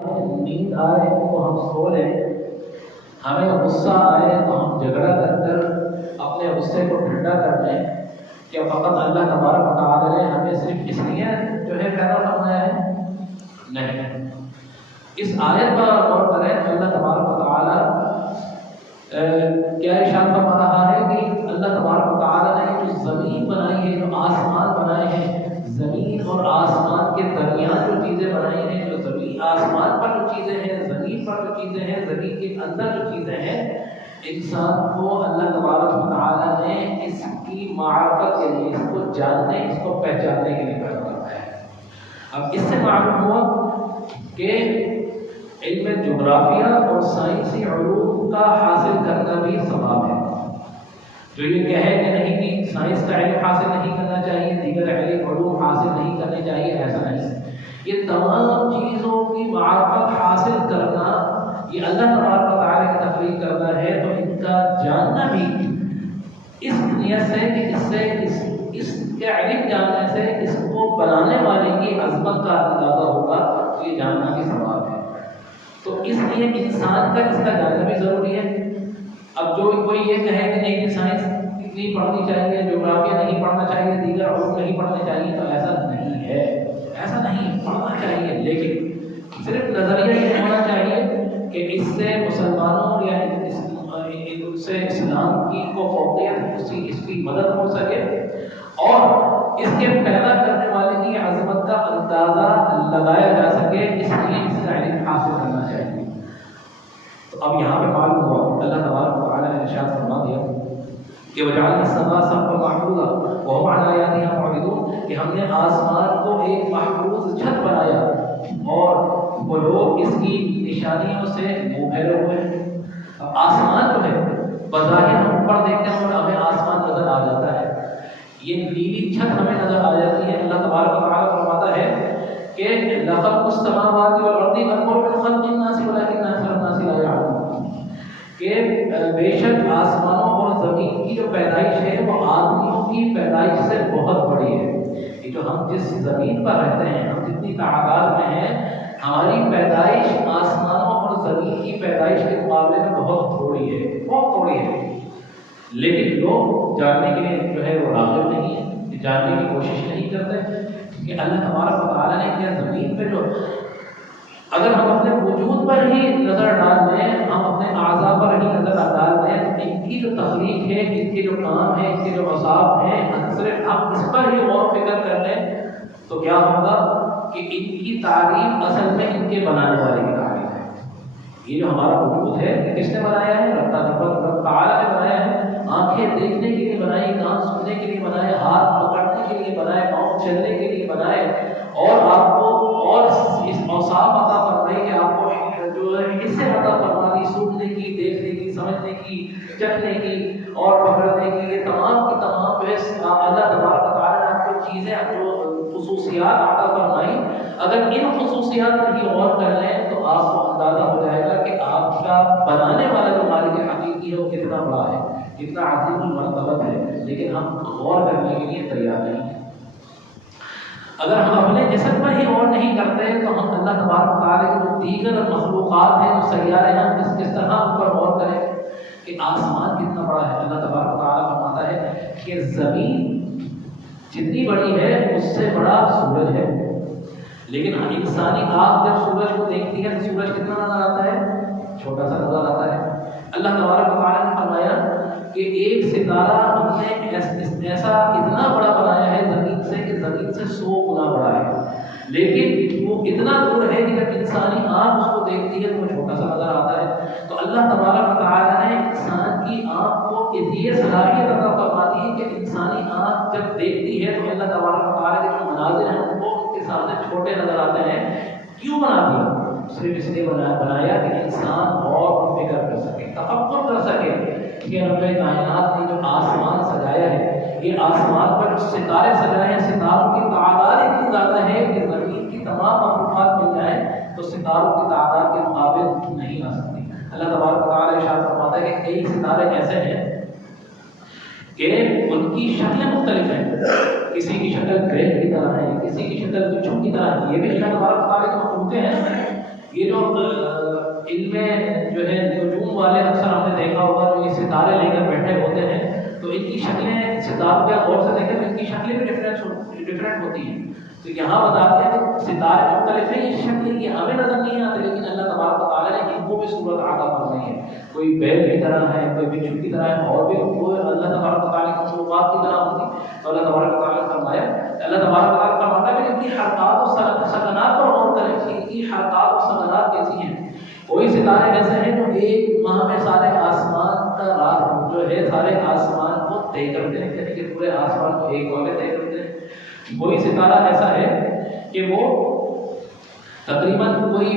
نیند آئے تو ہم سو لیں، ہمیں غصہ آئے تو ہم جھگڑا کر کر اپنے غصے کو ٹھنڈا کر لیں، کہ فقط اللہ تبارک و تعالی نے ہمیں صرف اس لیے جو ہے پیدا فرمایا ہے؟ نہیں۔ اس آیت پر غور کریں تو اللہ تبارک و تعالی کیا ارشاد فرما رہا ہے کہ اللہ تبارک و تعالی نے جو زمین بنائی ہے، جو آسمان بنائے ہیں، زمین اور آسمان کے درمیان جو چیزیں بنائی ہیں، جو زمین آسمان پر جو چیزیں ہیں، زمین پر جو چیزیں ہیں، زمین کے اندر جو چیزیں ہیں، انسان کو اللہ تبارک و تعالی نے اس کی معرفت کے لیے، اس کو جاننے، اس کو پہچاننے کے لیے پیدا کروایا ہے۔ اب اس سے معلوم ہوا کہ علم جغرافیہ اور سائنسی علوم کا حاصل کرنا بھی ثواب ہے۔ جو یہ کہے کہ نہیں کہ سائنس کا علم حاصل نہیں کرنا چاہیے، دیگر علوم حاصل نہیں کرنے چاہیے، ایسا نہیں۔ یہ تمام چیزوں کی معرفت حاصل کرنا، یہ اللہ تبارک و تعالی کی تخلیق کرنا ہے، تو ان کا جاننا بھی اس نیت سے کہ اس کے علم جاننے سے اس کو بنانے والے کی عظمت کا اندازہ ہوگا، تو یہ جاننا بھی ثواب ہے۔ تو اس لیے انسان کا اس کا جاننا بھی ضروری ہے۔ اب جو کوئی یہ کہے کہ نہیں سائنس نہیں پڑھنی چاہیے، جغرافیہ نہیں پڑھنا چاہیے، دیگر علوم نہیں پڑھنے چاہیے، تو ایسا نہیں ہے، ایسا نہیں، پڑھنا چاہیے، لیکن صرف نظریہ یہ ہونا چاہیے کہ اس سے مسلمانوں یا اس سے اسلام کی کو فوقیت، اس کی مدد ہو سکے اور اس کے پیدا کرنے والے کی عظمت کا اندازہ لگایا جا سکے، اس لیے اس کا علم حاصل کرنا چاہیے۔ تو اب یہاں پہ معلوم ہوا اللہ تبارک و تعالی نے ارشاد فرما دیا کہ وجعلنا السماء سقفا محفوظا وهم عن آیاتها معرضون، کہ ہم نے آسمان کو ایک محفوظ چھت بنایا اور وہ لوگ اس کی نشانیوں سے منہ پھیرے ہوئے ہیں۔ اب آسمان جو ہے بظاہر ہم اوپر دیکھتے ہیں اور ہمیں آسمان نظر آ جاتا ہے، یہ نیلی چھت ہمیں نظر آ جاتی ہے۔ اللہ تبارک و تعالی فرماتا ہے کہ لخلق السماوات والارض اکبر من خلق الناس ولكن اکثر الناس لا يعلمون، کہ بے شک آسمانوں اور زمین کی جو پیدائش ہے وہ آدمیوں کی پیدائش سے بہت بڑی ہے۔ یہ جو ہم جس زمین پر رہتے ہیں، ہم جتنی تعداد میں ہیں، ہماری پیدائش آسمانوں اور زمین کی پیدائش کے مقابلے میں بہت تھوڑی ہے، بہت تھوڑی ہے۔ لیکن لوگ جاننے کے لیے جو ہے وہ راغب نہیں ہے، جاننے کی کوشش نہیں کرتے کہ اللہ تبارک و تعالیٰ نے کیا زمین پہ جو، اگر ہم اپنے وجود پر ہی نظر ڈال دیں، ہم اپنے اعضاء پر ہی نظر ڈال دیں، تو ان کی جو تخلیق ہے، ان کے جو کام ہے، ان کے جو اوصاف ہیں، صرف ہم اس پر ہی غور و فکر کر لیں تو کیا ہوگا کہ ان کی تعریف اصل میں ان کے بنانے والے کی تعریف ہے۔ یہ جو ہمارا وجود ہے کس نے بنایا ہے؟ رب تعالیٰ نے بنایا ہے۔ آنکھیں دیکھنے کے لیے بنائی، کان سننے کے لیے بنائے، ہاتھ پکڑنے کے لیے بنائے، پاؤں چلنے کے لیے بنائے، اور آپ کو اور اس اوصاف عطا فرمائے کہ آپ کو جو ہے حصے عطا فرمائی، سننے کی، دیکھنے کی، سمجھنے کی، چکھنے کی اور پکڑنے کی، یہ تمام کی تمام اللہ تبارک و تعالیٰ نے آپ کو چیزیں، جو خصوصیات عطا فرمائی، اگر ان خصوصیات پر ہی غور کر لیں تو آپ کو اندازہ ہو جائے گا کہ آپ کا بنانے والا جو مالک حقیقی ہے وہ کتنا بڑا ہے، کتنا عظیم المرتبت ہے، لیکن ہم غور کرنے کے لیے تیار نہیں ہیں۔ اگر ہم اپنے جسم پر ہی غور نہیں کرتے تو ہم اللہ تبارک و تعالیٰ کے جو دیگر مخلوقات ہیں، جو سیارے ہیں، ہم کس طرح ان پر غور کریں کہ آسمان کتنا بڑا ہے۔ اللہ تبارک و تعالیٰ فرماتا ہے کہ زمین جتنی بڑی ہے اس سے بڑا سورج ہے، لیکن انسانی آنکھ جب سورج کو دیکھتی ہے تو سورج کتنا نظر آتا ہے؟ چھوٹا سا نظر آتا ہے۔ اللہ تبارک و تعالیٰ نے فرمایا کہ ایک ستارہ ہم نے ایسا اتنا بڑا بنایا ہے زمین سے کہ زمین سے 100 گنا بڑا ہے، لیکن وہ اتنا دور ہے کہ جب انسانی آنکھ اس کو دیکھتی ہے تو وہ چھوٹا سا نظر آتا ہے۔ تو اللہ تبارک و تعالیٰ نے انسان کی آنکھ کو یہ صلاحیت عطا فرما دی ہے کہ انسانی آنکھ جب دیکھتی ہے تو اللہ تبارک و تعالیٰ کے جو مناظر ہیں ان کو ان کے سامنے چھوٹے نظر آتے ہیں۔ کیوں بنا دیا؟ صرف اس لیے بنایا کہ انسان غور و فکر کر سکے، تفکر کر سکے کہ رب کائنات نے جو آسمان سجایا ہے، یہ آسمان پر جو ستارے سجائے ہیں، ستاروں کی تعداد اتنی زیادہ ہے کہ زمین کی تمام مخلوقات مل جائیں تو ستاروں کی تعداد کے مقابل نہیں آ سکتی۔ اللہ تبارک و تعالیٰ ارشاد فرماتا ہے کہ کئی ستارے ایسے ہیں کہ ان کی شکلیں مختلف ہیں، کسی کی شکل گرہ کی طرح ہے، کسی کی شکل بچھو کی طرح ہے، یہ بھی اللہ تبارک و تعالیٰ کی مخلوقیں ہیں، یہ جو علم جو ہے نجوم والے اکثر ہم نے دیکھا ہوگا جو یہ ستارے لے کر بیٹھے ہوتے ہیں تو ان کی شکلیں ستاروں کے غور سے دیکھیں تو ان کی شکلیں بھی ڈفرینٹ ہوتی ہیں. تو یہاں بتا دیا کہ ستارے مختلف ہیں، یہ شکلیں یہ ہمیں نظر نہیں آتی لیکن اللہ تبارک و تعالیٰ نے ان کو بھی صورت عطا فرمائی ہے. کوئی بیل کی طرح ہے، کوئی بچھو کی طرح ہے، اور بھی وہ اللہ تبارک و تعالیٰ کی مخلوقات کی طرح ہوتی. تو اللہ تبارک و تعالیٰ نے فرمایا، اللہ تبارک و تعالیٰ فرماتا ہے کہ ان کی حرکات و سکنات پر غور کریں کہ ان کی حرکات و سکنات کیسی ہیں. کوئی ستارے ایسے ہیں جو ایک ماہ میں سارے آسمان کا راز جو ہے سارے آسمان کو طے کرتے ہیں، یعنی کہ پورے آسمان کو ایک میں طے کرتے ہیں. کوئی ستارہ ایسا ہے کہ وہ تقریباً کوئی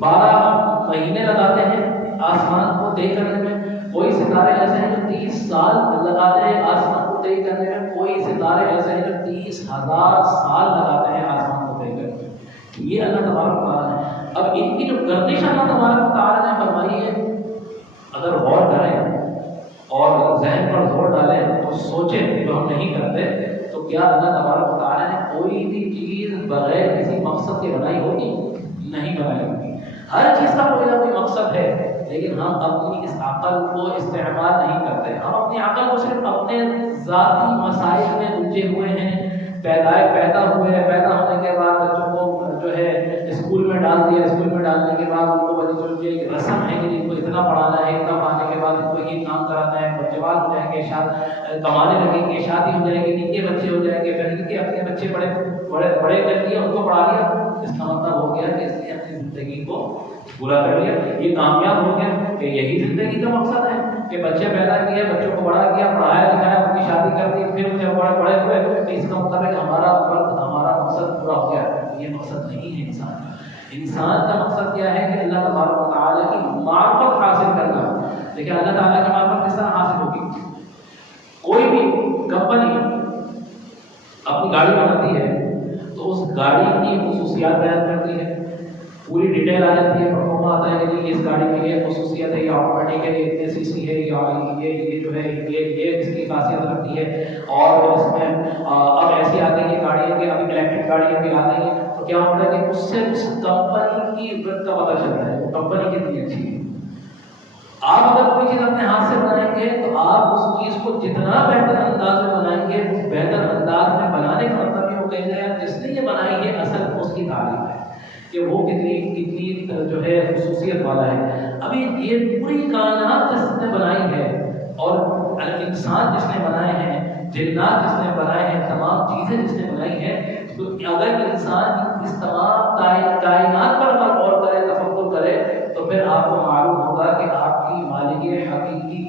12 مہینے لگاتے ہیں آسمان کو طے کرنے میں. کوئی ستارے ایسے ہیں جو 30 سال لگاتے ہیں آسمان کو طے کرنے میں. کوئی ستارے ایسے ہیں جو 30,000 سال لگاتے ہیں آسمان کو طے کرنے میں. یہ اللہ تبارک و تعالیٰ ہے. اب ان کی جو گردش اللہ تبارک و تعالیٰ نے فرمائی ہے، اگر غور کریں اور ذہن پر زور ڈالیں تو سوچیں، جو ہم نہیں کرتے، تو کیا اللہ تبارک و تعالیٰ نے کوئی بھی چیز بغیر کسی مقصد کے بنائی ہوگی؟ نہیں بنائی ہوگی. ہر چیز کا کوئی نہ کوئی مقصد ہے لیکن ہم اپنی اس عقل کو استعمال نہیں کرتے. ہم اپنی عقل کو صرف اپنے ذاتی مسائل میں الجھے ہوئے ہیں. پیدا ہونے کے بعد بچوں کو جو ہے اسکول میں ڈال دیا، اسکول میں ڈالنے کے بعد ان کو بچوں کی ایک رسم ہے کہ ان کو اتنا پڑھانا ہے، اتنا پڑھانے کے بعد ان کو یہ کام کرانا ہے، جوان ہو جائیں گے، کمانے لگیں گے، شادی ہو جائے گی، ان کے بچے ہو جائیں گے، پھر ان کے اپنے بچے بڑے کر لیے، ان کو پڑھا لیا. اس کا مطلب ہو گیا کہ اس نے اپنی زندگی کو پورا کر لیا، یہ کامیاب ہو گیا. کہ یہی زندگی کا مقصد ہے کہ بچے پیدا کیے، بچوں کو بڑا کیا، پڑھایا لکھایا، ان کی شادی کر دی، پھر جب بڑے ہوئے تو اس کا مطلب ہے کہ ہمارا مقصد پورا ہو گیا. یہ مقصد نہیں ہے انسان کا. انسان کا مقصد کیا ہے کہ اللہ تبارک و تعالیٰ کی معرفت حاصل کرنا. لیکن اللہ تعالیٰ کی معرفت کس طرح حاصل ہوگی؟ کوئی بھی کمپنی اپنی گاڑی بناتی ہے تو اس گاڑی کی خصوصیات بیان کرتی ہے، پوری ڈیٹیل آ جاتی ہے، پرفارما آتا ہے کہ اس گاڑی کی یہ خصوصیت ہے، یہ آٹومیٹک ہے، یہ اتنے سی سی ہے، یہ جو ہے یہ اس کی خاصیت رکھتی ہے. اور اس میں اب ایسی آ گئی ہے گاڑی ہے کہ ابھی الیکٹرک گاڑیاں بھی آ گئی ہیں. تو کیا ہوتا ہے کہ اس سے اس کمپنی کی عزت کا پتہ چلتا ہے، وہ کمپنی کتنی اچھی ہے. آپ اگر کوئی چیز اپنے ہاتھ سے بنائیں گے تو آپ اس چیز کو جتنا بہتر انداز میں بنائیں گے، اس بہتر انداز میں بنانے کا مطلب یہ ہو کہیں گے جس نے یہ بنائی ہے اصل اس کی تعریف ہے کہ وہ کتنی جو ہے خصوصیت والا ہے. ابھی یہ پوری کائنات جس نے بنائی ہے اور انسان جس نے بنائے ہیں، جنات جس نے بنائے ہیں، تمام چیزیں جس نے بنائی ہیں، تو اگر انسان اس تمام کائنات پر اگر غور کرے، تفکر کرے، تو پھر آپ کو معلوم ہوگا کہ آپ کی مالک حقیقی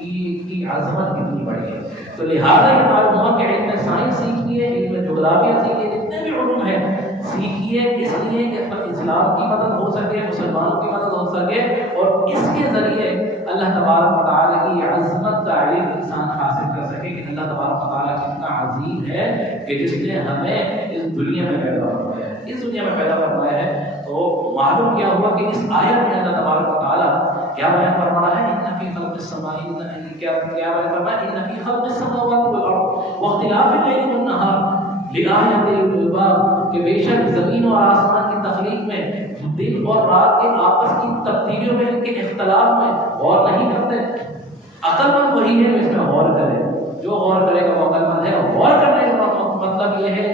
کی عظمت کتنی بڑی ہے. تو لہٰذا یہ معلوم ہوا کہ علم سائنس سیکھیے، علم جغرافیہ سیکھیے، جتنے بھی علوم ہیں سیکھیے، اس لیے کہ اسلام کی مدد ہو سکے، مسلمانوں کی مدد ہو سکے، اور اس کے ذریعے اللہ تبارک و تعالیٰ کی عظمت کا علم انسان حاصل کر سکے کہ اللہ تبارک و تعالیٰ کتنا عظیم ہے کہ جس نے ہمیں اس دنیا میں پیدا فرمایا ہے، اس دنیا میں پیدا فرمایا ہے. تو معلوم کیا ہوا کہ اس آیت میں اللہ تبارک و تعالیٰ کیا بیان فرما رہا ہے؟ ان فی خلق السماء کیا بیان فرما ہے؟ ان فی خلق السماوات والارض واختلاف اللیل والنہار لآیات للالباب، کہ بے شک زمین اور آسمان کی تخلیق میں، دن اور رات کے آپس کی تبدیلیوں میں، ان کے اختلاف میں غور نہیں کرتے. عقل مند وہی ہے جو اس میں غور کرے، جو غور کرے گا وہ عقل مند ہے. غور کرنے کا مطلب یہ ہے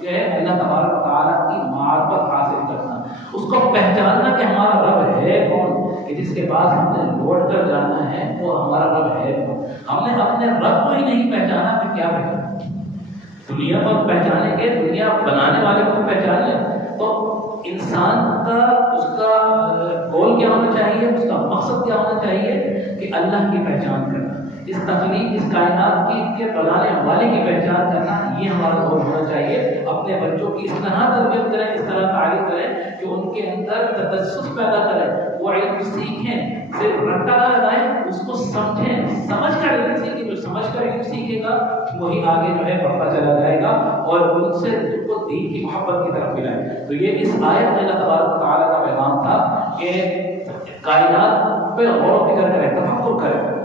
کہ اللہ تبارک و تعالیٰ کی معرفت حاصل کرنا، اس کو پہچاننا کہ ہمارا رب ہے کون، کہ جس کے پاس ہم نے لوٹ کر جانا ہے وہ ہمارا رب ہے کون. ہم نے اپنے رب کو ہی نہیں پہچانا پھر کیا پہچانا؟ دنیا کو پہچانیں گے، دنیا بنانے والے کو پہچانیں. تو انسان کا اس کا گول کیا ہونا چاہیے، اس کا مقصد کیا ہونا چاہیے کہ اللہ کی پہچان کرنا، اس تخلیق، اس کائنات کی کے بنانے والے کی پہچان کرنا، یہ ہمارا گول ہونا چاہیے. اپنے بچوں کی اس طرح تربیت کریں، اس طرح تعلیم کریں کہ ان کے اندر تجسس پیدا کریں، وہ علم سیکھیں، صرف رٹا نہ لگائیں، اس کو سمجھیں، سمجھ کر علم سیکھیں. جو سمجھ کر علم سیکھے گا وہی آگے جو ہے بڑھتا چلا جائے گا اور ان سے ان کو دین کی محبت کی طرف ملائے. تو یہ اس آیت میں اللہ تبارک و تعالیٰ کا پیغام تھا کہ کائنات پہ غور و فکر کریں، تفکر کریں.